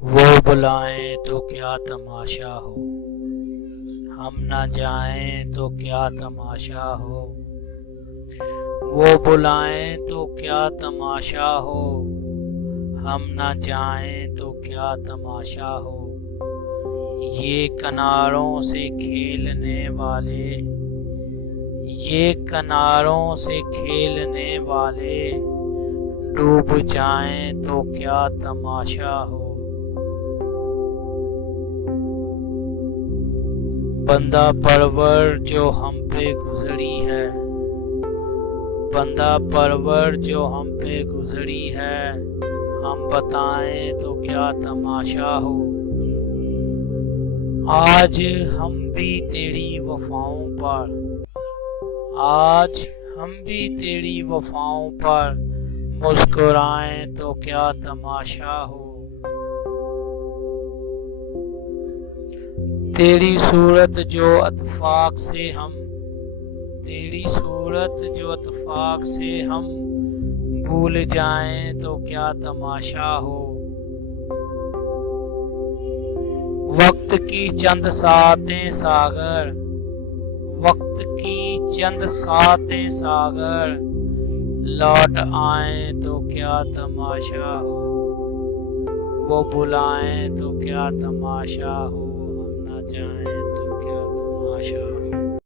وہ بلائیں تو کیا تماشا ہو، ہم نہ جائیں تو کیا تماشا ہو۔ وہ بلائیں تو کیا تماشا ہو، ہم نہ جائیں تو کیا تماشا ہو۔ یہ کناروں سے کھیلنے والے، یہ کناروں سے کھیلنے والے، ڈوب جائیں تو کیا تماشا ہو۔ بندہ پرور جو ہم پہ گزری ہے، بندہ پرور جو ہم پہ گزری ہے، ہم بتائیں تو کیا تماشا ہو۔ آج ہم بھی تیری وفاؤں پر، آج ہم بھی تیری وفاؤں پر مسکرائیں تو کیا تماشا ہو۔ تیری صورت جو اتفاق سے ہم، تیری صورت جو اتفاق سے ہم بھول جائیں تو کیا تماشا ہو۔ وقت کی چند ساعتیں ساغر، وقت کی چند ساعتیں ساغر، لوٹ آئیں تو کیا تماشا ہو۔ وہ بلائیں تو کیا تماشا ہو، ہم نہ جائیں تو کیا تماشا ہو۔